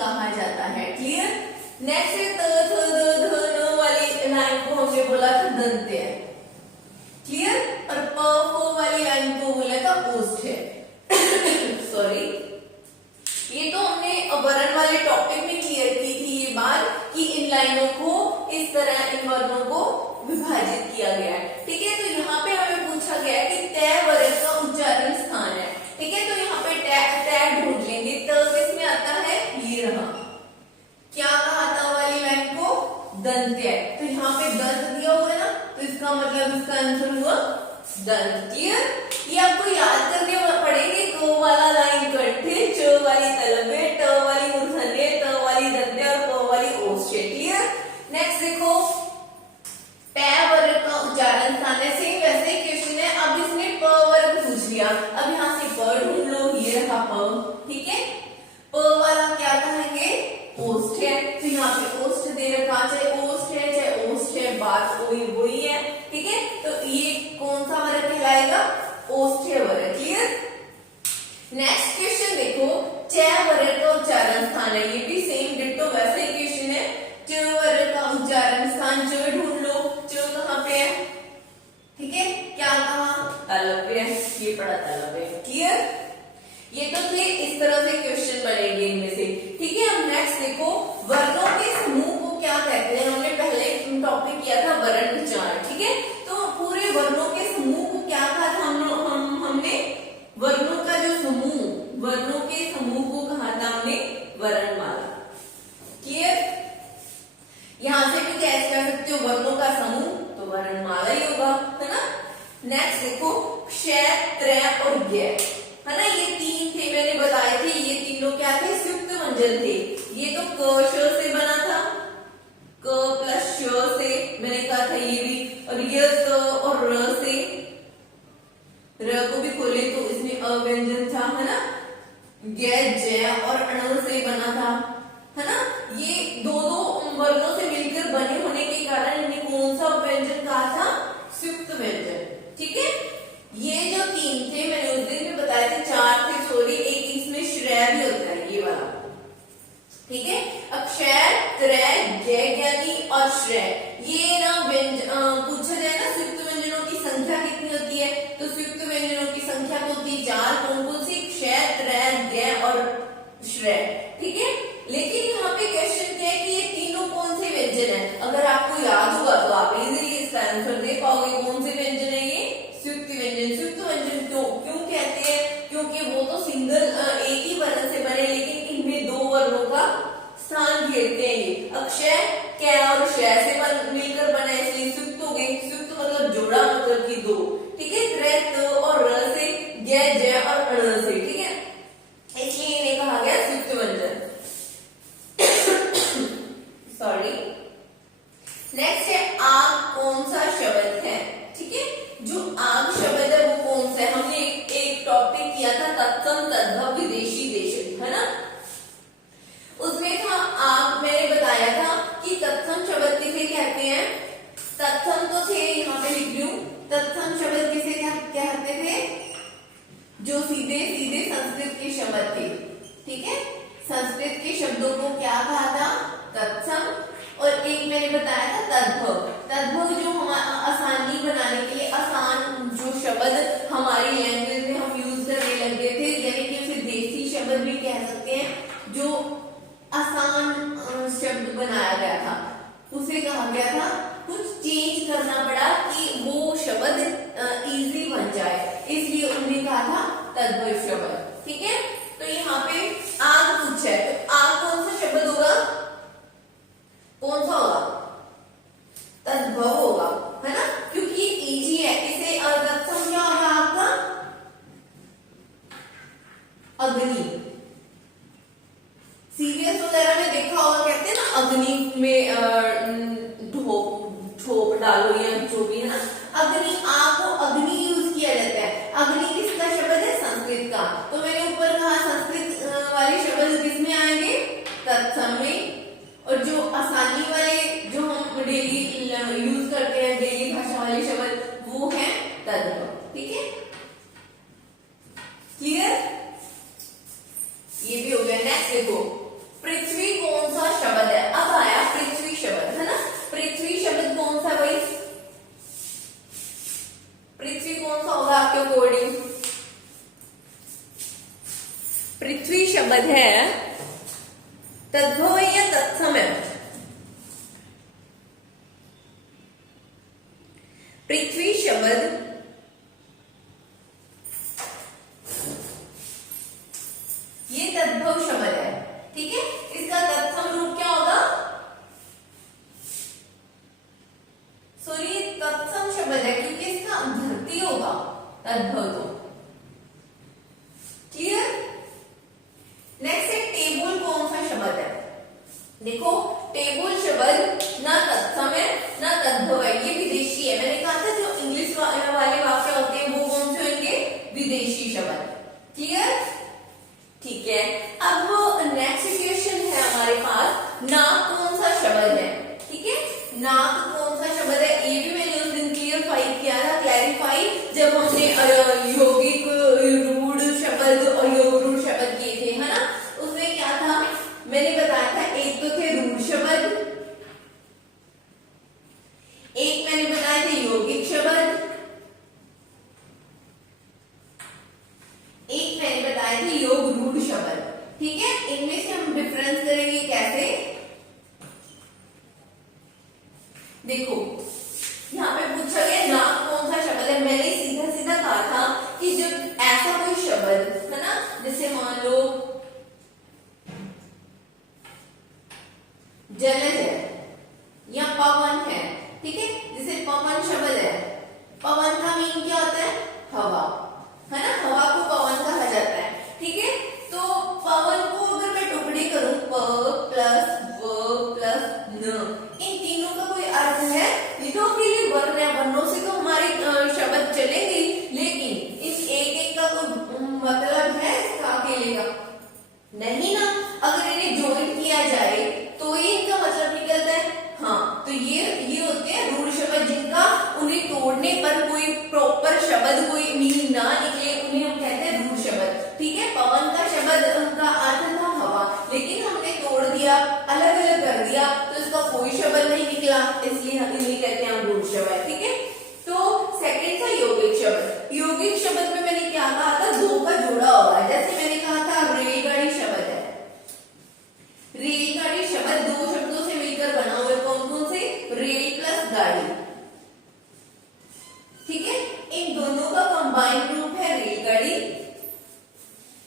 कहा जाता है। क्लियर। नेक्स्ट है त थ द ध न वाली लाइन को हमने बोला था दंत्य। क्लियर। और प फ वाली लाइन को बोला था ओष्ठ्य। सॉरी, ये तो हमने वर्ण वाले टॉपिक में क्लियर की थी ये बात कि इन लाइनों को इस तरह इन वर्णों को विभाजित किया गया है। ठीक है। तो यहाँ पे हमें पूछा गया है कि तय वर्ण का उच्चारण स्थान है। ठीक है। तो यहाँ पे तय ढूंढ लेंगे। त किसमें आता है, ये रहा। क्या कहा था वाली लाइन को, दंत्य। तो यहाँ पे दंत दिया हुआ है ना, तो इसका मतलब इसका आंसर हुआ दंत। क्लियर। ये आपको याद करने पड़ेंगे। क वाला लाइन कंठे, च वाली तलवे, ट वाली मूर्धन्य, त वाली दंत्य और प वाली ओष्ठ्य। क्लियर। नेक्स्ट देखो, प वर्ग का उच्चारण स्थान है। सेम वैसे ही क्वेश्चन है। अब इसने प वर्ग पूछ लिया। अब यहाँ से प ढूंढ लो, ये रहा प। ठीक है। प वाला क्या कहेंगे, ओष्ठ्य। तो यहाँ पे ओष्ठ्य दे रखा, चाहे ओष्ठ है चाहे ओष्ठ है, बात वही है। ठीक है। तो ये कौन सा वर्ग कहलाएगा, ओष्ठ्य वर्ग। क्लियर। नेक्स्ट क्वेश्चन देखो, च वर्ग का उच्चारण स्थान है। ये भी सेम डिट्टो वैसे ही क्वेश्चन है। च वर्ग का उच्चारण स्थान, च ढूंढ लो। च कहाँ पे है, ठीक है। क्या कहा, तलव्य है। ये पड़ा तलव्य। क्लियर। ये तो थे इस तरह से क्वेश्चन बनेंगे इनमें से। ठीक है। अब नेक्स्ट देखो, वर्णों के समूह को क्या कहते हैं। हमने पहले टॉपिक किया था वर्ण विचार। ठीक है। तो पूरे वर्णों के समूह को क्या कहा था हमने वर्णों का जो समूह, वर्णों के समूह को कहा था हमने वर्णमाला। क्लियर। यहां से भी कैसे कर सकते हो, वर्णों का समूह तो वर्णमाला ही होगा, है ना। नेक्स्ट देखो, क्ष, त्रय और ज्ञ, है ना। ये तीन थे, मैंने बताए थे। ये तीनों क्या थे, संयुक्त व्यंजन थे। ये तो क श से बना था, क प्लस श से मैंने कहा था ये भी। और ये त और र से, र को भी खोले तो इसमें अव्यंजन था, है ना। ज्ञ, ज और अण से बना था, है ना। ये दो दो वर्णों से मिलकर बने होने के कारण इन्हें कौन सा व्यंजन कहा था, संयुक्त व्यंजन। ठीक है। ये जो तीन थे मैंने उस दिन में बताए थे, चार थे सॉरी, एक इसमें श्रेय भी होता है, ये वाला। ठीक है। अक्षय, त्रय, जय ज्ञानी और श्रेय, ये ना पूछा जाए ना संयुक्त व्यंजनों की संख्या कितनी होती है, तो संयुक्त व्यंजनों की संख्या तो होती है चार। कौन कौन सी, क्षय, त्रय, जय और श्रेय। ठीक है। लेकिन यहाँ पे क्वेश्चन क्या है कि ये तीनों कौन से व्यंजन है। अगर आपको याद होगा तो आप इजीली इसका आंसर दे पाओगे। कौन से व्यंजन है ये, संयुक्त व्यंजन। संयुक्त व्यंजन क्यों कहते हैं, क्योंकि वो तो सिंगल एक ही वर्ण से बने, लेकिन इनमें दो वर्णों का स्थान घेरते हैं। ये अक्षय, कै और शय से मिलकर बना, इसलिए संयुक्त हो गए। संयुक्त मतलब जोड़ा, मतलब कि दो। ठीक है। त्रय, त और र से, ज्ञ, ज और अण से। ठीक है। इसलिए इन्हें कहा गया संयुक्त व्यंजन। सॉरी। नेक्स्ट है आग कौन सा शब्द है। ठीक है। जो आग शब्द है वो कौन सा है, हमने एक टॉपिक किया था तत्सम तद्भव विदेशी देश, है ना। उसमें था आग, मैंने बताया था कि तत्सम शब्द किसे कहते हैं। तत्सम तो थे, यहाँ पे लिख लूं, तत्सम शब्द किसे कहते थे, जो सीधे सीधे संस्कृत के शब्द थे। ठीक है। संस्कृत के शब्दों को क्या कहा था, तत्सम। और एक मैंने बताया था तद्भव। तद्भव जो आसानी बनाने के लिए, आसान जो शब्द हमारी लैंग्वेज में हम यूज करने लगे थे, यानी कि उसे देसी शब्द भी कह सकते हैं, जो आसान शब्द बनाया गया था, उसे कहा गया था। कुछ चेंज करना पड़ा कि वो शब्द इजी बन जाए, इसलिए उन्होंने कहा था तद्भव शब्द। ठीक है। तो यहाँ पे आग पूछा है, तो आग कौन सा शब्द होगा, कौन सा होगा, तद्भव होगा, है ना। क्योंकि इजी है। इसे तत्सम क्या होगा आपका, अग्नि। सीरियस वगैरह में देखा होगा, कहते हैं ना अग्नि में ठोप डालो या जो भी है ना, अग्नि। आग को अग्नि यूज किया जाता है। अग्नि किसका शब्द है, संस्कृत का। तो मैंने ऊपर कहा संस्कृत वाले शब्द किसमें आएंगे, तत्सम में। और जो आसानी वाले, जो हम डेली यूज करते हैं, डेली भाषा वाले शब्द, वो है तद्भव। ठीक है। क्लियर। ये भी हो गया। नेक्स्ट देखो, पृथ्वी तद्भव या तत्सम है। पृथ्वी शब्द ये तद्भव शब्द है, ठीक है। इसका तत्सम रूप क्या होगा? सॉरी तत्सम शब्द है क्योंकि इसका धरती होगा तद्भव तो। क्लियर? नेक्स्ट है टेबुल। कौन सा शब्द है? देखो टेबुल शब्द ना तत्सम है ना तद्भव है, ये विदेशी है। मैंने कहा था जो इंग्लिश वाले वाक्य होते हैं वो कौन से होंगे? विदेशी शब्द। क्लियर? ठीक है। अब नेक्स्ट क्वेश्चन है हमारे पास, नाक कौन सा शब्द है? ठीक है, नाक कौन सा शब्द है? ये भी मैंने उस दिन क्लैरिफाई जब हमने यौगिक रूढ़ शब्द और योग रूढ़ शब्द किए थे, है ना। उसमें क्या था मैंने बताया था, एक तो थे रूढ़ शब्द, एक मैंने बताए थे यौगिक शब्द, एक मैंने बताए थे योग रूढ़ शब्द। ठीक है, इनमें से हम डिफरेंस करेंगे कैसे? देखो यहाँ पे पूछा गया नाक कौन सा शब्द है। मैंने सीधा सीधा कहा था कि जब ऐसा कोई शब्द है ना, जैसे मान लो जलज है या पवन है, ठीक है। जैसे पवन शब्द है, पवन का मीन क्या होता है? हवा, है ना। हवा को पवन कहा जाता है, ठीक है। तो पवन को अगर मैं टुकड़ी करूं, प प्लस व प्लस न, इन तीनों का कोई अर्थ है? ये तो अकेले वर्ण है, वर्णों से तो हमारे शब्द चलेंगे, लेकिन इस एक एक का कोई मतलब है इसका अकेले का? नहीं ना। अगर इन्हें ज्वाइन किया जाए तो ही इनका मतलब निकलता है। हाँ, तो ये होते हैं रूढ़ शब्द, जिनका उन्हें तोड़ने पर कोई प्रॉपर शब्द, कोई मीनिंग ना निकले, उन्हें हम कहते हैं रूढ़ शब्द। ठीक है, पवन का शब्द का अर्थ था हवा, लेकिन हमने तोड़ दिया, अलग अलग कर दिया, तो इसका कोई शब्द नहीं निकला, इसलिए इन्हें कहते हैं रूढ़ शब्द। ठीक है, तो सेकंड था यौगिक शब्द। यौगिक शब्द में मैंने क्या कहा था? दो का जोड़ा होगा। जैसे मैंने कहा था रेलगाड़ी शब्द है, रेलगाड़ी शब्द दो शब्दों से मिलकर बना हुआ है। कौन कौन से? रेल प्लस गाड़ी, ठीक है। इन दोनों का कंबाइंड रूप है रेलगाड़ी,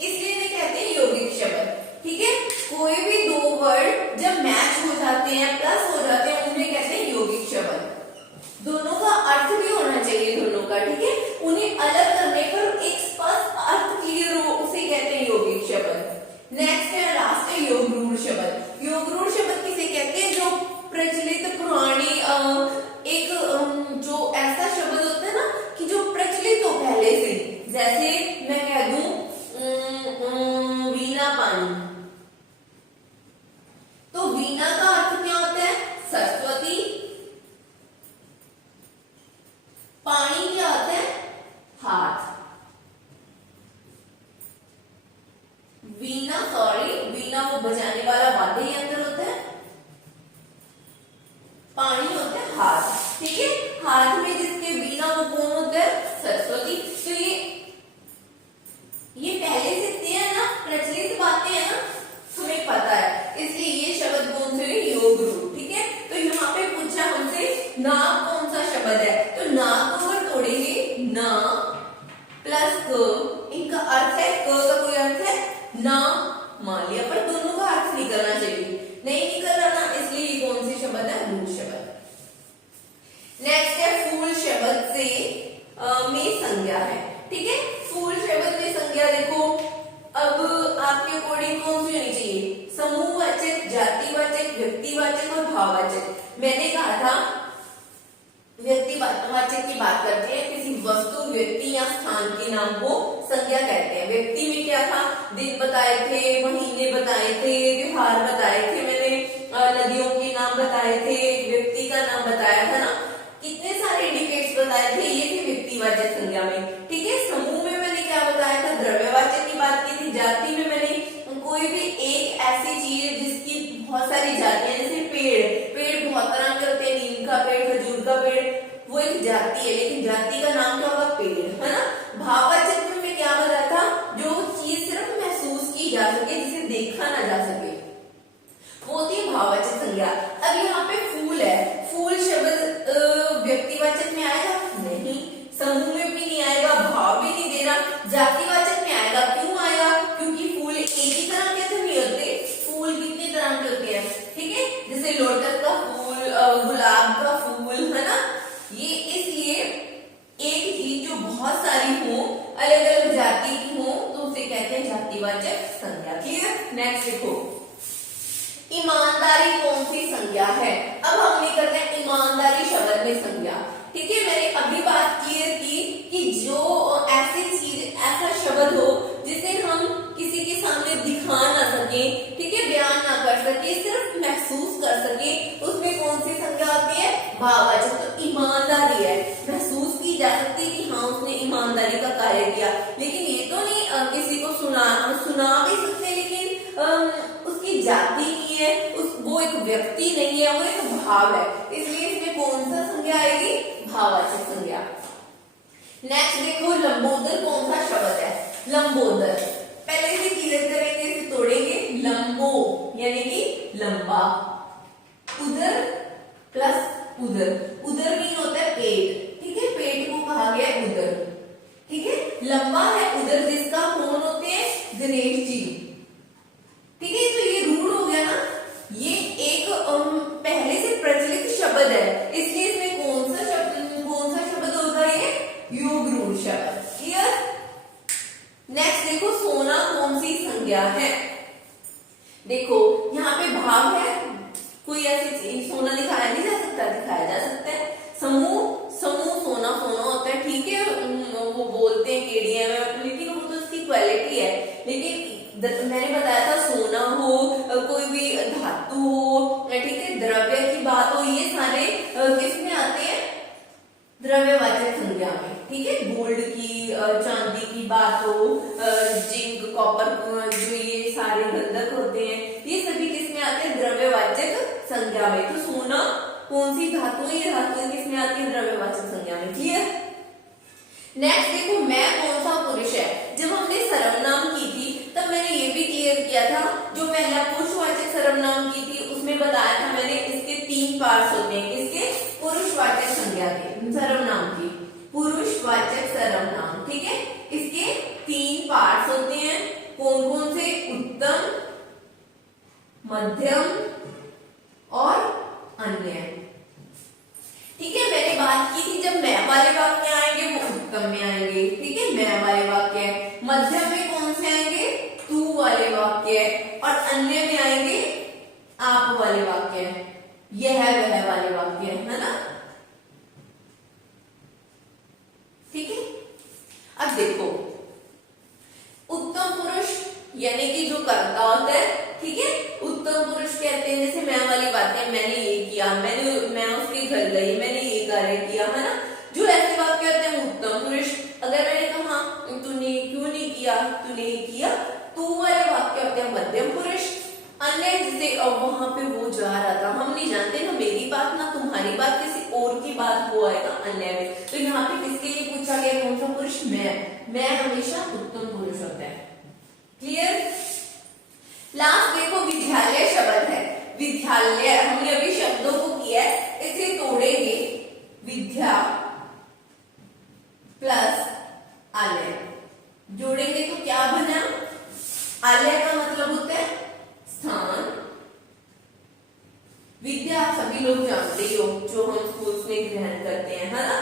इसलिए इन्हें कहते हैं यौगिक शब्द। ठीक है, कोई भी दो वर्ड जब मैच हो जाते हैं, प्लस हो जाते हैं, उन्हें कहते हैं यौगिक शब्द। दोनों का अर्थ भी होना चाहिए दोनों का, ठीक है। उन्हें अलग करने पर एक स्पष्ट अर्थ क्लियर हो, उसे कहते हैं यौगिक शब्द। नेक्स्ट है, लास्ट है योग रूढ़ शब्द। योग रूढ़ शब्द किसे कहते हैं? जो प्रचलित पुरानी एक जो ऐसा शब्द होता है ना कि जो प्रचलित हो पहले से। जैसे मैं कह दूं वीणा पानी, तो वीणा का अर्थ क्या होता है? सरस्वती। पानी क्या होता है? हाथ। वीणा वीणा वो बजाने वाला वाद्य यंत्र होता है, पानी होता है हाथ। ठीक है, हाथ में जिसके वीणा वो कौन होता है? सरस्वती। तो ये पहले से थे ना, प्रचलित बातें हैं ना, तुम्हें पता है, इसलिए ये शब्द कौन से? योग रूढ़। ठीक है, तो यहाँ पे पूछा हमसे नाक कौन सा शब्द है, तो नाक को अगर तोड़ेंगे, ना प्लस क, इनका अर्थ है, क का कोई अर्थ है ना, मान लिया, पर दोनों का अर्थ निकलना चाहिए, नहीं निकल रहा ना, इसलिए ये कौन से शब्द है? रूढ़ शब्द। नेक्स्ट है फूल शब्द से में संज्ञा है। ठीक है, फूल शब्द में संज्ञा देखो, अब आपके अकॉर्डिंग कौन सी होनी चाहिए? समूहवाचक, जातिवाचक, व्यक्तिवाचक और भाववाचक। मैंने कहा था व्यक्तिवाचक की बात करते हैं, किसी वस्तु, व्यक्ति या स्थान के नाम को संज्ञा कहते हैं। व्यक्ति में क्या था? दिन बताए थे, महीने बताए थे, त्योहार बताए थे, मैंने नदियों के नाम बताए थे, व्यक्ति का नाम बताया था ना, कितने सारे इंडिकेट्स बताए थे, ये थे व्यक्तिवाचक संज्ञा में। ठीक है, समूह में मैंने क्या बताया था? द्रव्यवाचक की बात की थी। जाति में मैंने कोई भी एक ऐसी चीज जिसकी बहुत सारी जातियां, जैसे पेड़ बहुत तरह के होते हैं, नीम का पेड़, खजूर का पेड़, वो एक जाति है, लेकिन जाति का नाम क्या होगा? पेड़, है ना। भाववाचक में मैं क्या बताया था? जो चीज सिर्फ महसूस की जा सके, जिसे देखा ना जा सके, ईमानदारी कौन सी संज्ञा है। अब हम ये करते हैं ईमानदारी शब्द में संज्ञा। ठीक है, मैंने अभी बात क्लियर की कि जो ऐसी चीज, ऐसा शब्द हो जिसे हम किसी के सामने दिखा ना सके, ठीक है, बयान ना कर सके, सिर्फ महसूस कर सके, उसमें कौन सी संज्ञा आती है, भाववाचक। तो ईमानदारी है, महसूस की जा सकती है कि हाँ उसने ईमानदारी का कार्य किया, लेकिन ये तो नहीं किसी को सुना भी सकते, लेकिन उसकी जाति नहीं है, वो एक व्यक्ति नहीं है, वो एक भाव है, इसलिए इसमें कौन सा संज्ञा आएगी, भाववाचक संज्ञा। नेक्स्ट देखो लंबोदर कौन सा शब्द है। लंबोदर पहले से क्लियर करेंगे, इसे तोड़ेंगे। लंबो यानी कि लंबा, उदर प्लस उदर, उदर मीन होता है पेट, ठीक है, पेट को कहा गया उदर, ठीक है। लंबा है उदर जिसका, कौन होते हैं, गणेश जी, ठीक है। तो ये रूढ़ हो गया ना, ये एक पहले से प्रचलित शब्द है, इसलिए इसमें कौन सा शब्द होगा, ये योग रूढ़ शब्द। क्लियर। नेक्स्ट देखो सोना कौन सी संज्ञा है। देखो यहाँ पे भाव है, कोई ऐसी चीज सोना दिखाया नहीं जा सकता, दिखाया जा सकता है। समूह सोना होता है, ठीक है, वो बोलते हैं केडिया में, लेकिन वो तो उसकी क्वालिटी है। लेकिन मैंने बताया था सोना हो, कोई भी धातु हो, ठीक है, द्रव्य की बात हो, ये सारे किसमें आते हैं, द्रव्यवाचक संज्ञा में, ठीक है। गोल्ड की, चांदी की बात हो, जिंक, कॉपर, जो ये सारे गंधक होते हैं, ये सभी किसमें आते हैं, द्रव्यवाचक संज्ञा में। तो सोना कौन सी धातु है, ये धातु किसमें आती है, द्रव्यवाचक संज्ञा में। क्लियर। नेक्स्ट देखो मैं कौन सा पुरुष है। जब हमने सर्वनाम की थी तब मैंने ये भी क्लियर किया था, जो पहला पुरुषवाचक सर्वनाम की थी उसमें बताया था मैंने, इसके 3 पार्ट्स होते हैं, इसके पुरुषवाचक संज्ञा के, सर्वनाम की, पुरुषवाचक सर्वनाम, ठीक है। इसके 3 पार्ट्स होते हैं, कौन कौन से, उत्तम, मध्यम और अन्य, ठीक है। मैंने बात की थी जब मैं वाले वाक्य आएंगे वो उत्तम में आएंगे, ठीक है, मैं वाले वाक्य। मध्यम में कौन से आएंगे, तू वाले वाक्य, और अन्य में आएंगे आप वाले वाक्य, यह वह वाले वाक्य, है ना, ठीक है। अब देखो उत्तम पुरुष यानी कि जो कर्ता होता है, ठीक है, उत्तम पुरुष कहते हैं, जैसे मैं वाली बातें, मैंने ये किया, मैं उसके घर गई, मैंने ये कार्य किया, है ना, जो ऐसे वाक्य होते हैं वो उत्तम पुरुष। अगर मैंने कहा तूने क्यों नहीं किया, तूने ये किया, तू वाले वाक्य होते हैं मध्यम पुरुष। अन्य जैसे वहां पे वो जा रहा था, हम नहीं जानते ना मेरी बात ना तुम्हारी बात, किसी और की बात वो आएगा अन्य में। तो यहाँ पे किसके लिए पूछा गया, कौन सा पुरुष, मैं हमेशा उत्तम पुरुष होता है। क्लियर। लास्ट देखो विद्यालय शब्द है। विद्यालय हमने अभी शब्दों को किया है, इसे तोड़ेंगे, विद्या प्लस आलय, जोड़ेंगे तो क्या बना, आलय का मतलब होता है स्थान। विद्या सभी लोग जानते हो, जो हम स्कूल्स में ग्रहण करते हैं, है ना,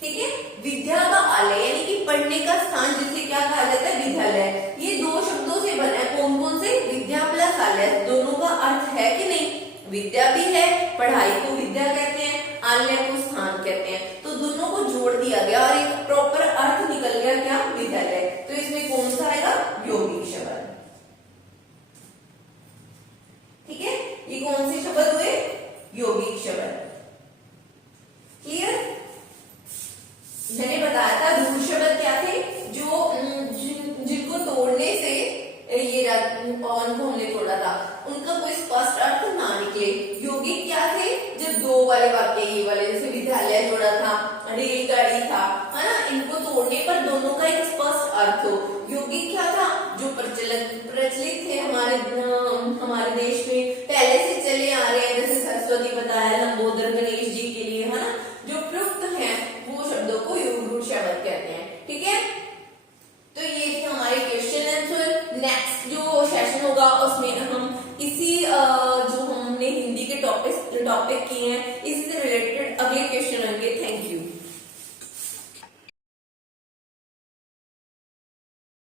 ठीक है। विद्या का आलय यानी कि पढ़ने का स्थान, जिसे क्या कहा जाता है, विद्यालय। ये 2 शब्दों से बना है, कौन कौन से, विद्या प्लस आलय। दोनों का अर्थ है कि नहीं, विद्या भी है, पढ़ाई को विद्या कहते हैं, आलय को स्थान कहते हैं, तो दोनों को जोड़ दिया गया और एक प्रॉपर अर्थ निकल गया, क्या, विद्यालय। तो इसमें कौन सा आएगा, यौगिक शब्द, ठीक है। ये कौन से शब्द हुए, यौगिक शब्द। क्लियर। मैंने बताया था रूढ़ शब्द क्या थे, जो जिनको तोड़ने से ये उनको हमने तोड़ा था, उनका कोई स्पष्ट अर्थ ना निकले। यौगिक क्या थे, जब 2 वाले वाक्य, ये वाले जैसे विद्यालय जोड़ा था, रेलगाड़ी था, है ना, इनको तोड़ने पर दोनों का एक स्पष्ट अर्थ हो। यौगिक क्या था, जो प्रचलित थे हमारे देश में, पहले से चले आ रहे हैं, जैसे सरस्वती बताया, लंबोदर, गणेश जी के लिए, है ना, जो प्रयुक्त है वो शब्दों को योग शब्द कहते हैं, ठीक है। तो ये थे हमारे क्वेश्चन आंसर। नेक्स्ट जो सेशन होगा उसमें हम इसी जो हमने हिंदी के टॉपिक किए हैं, इसी से रिलेटेड अगले क्वेश्चन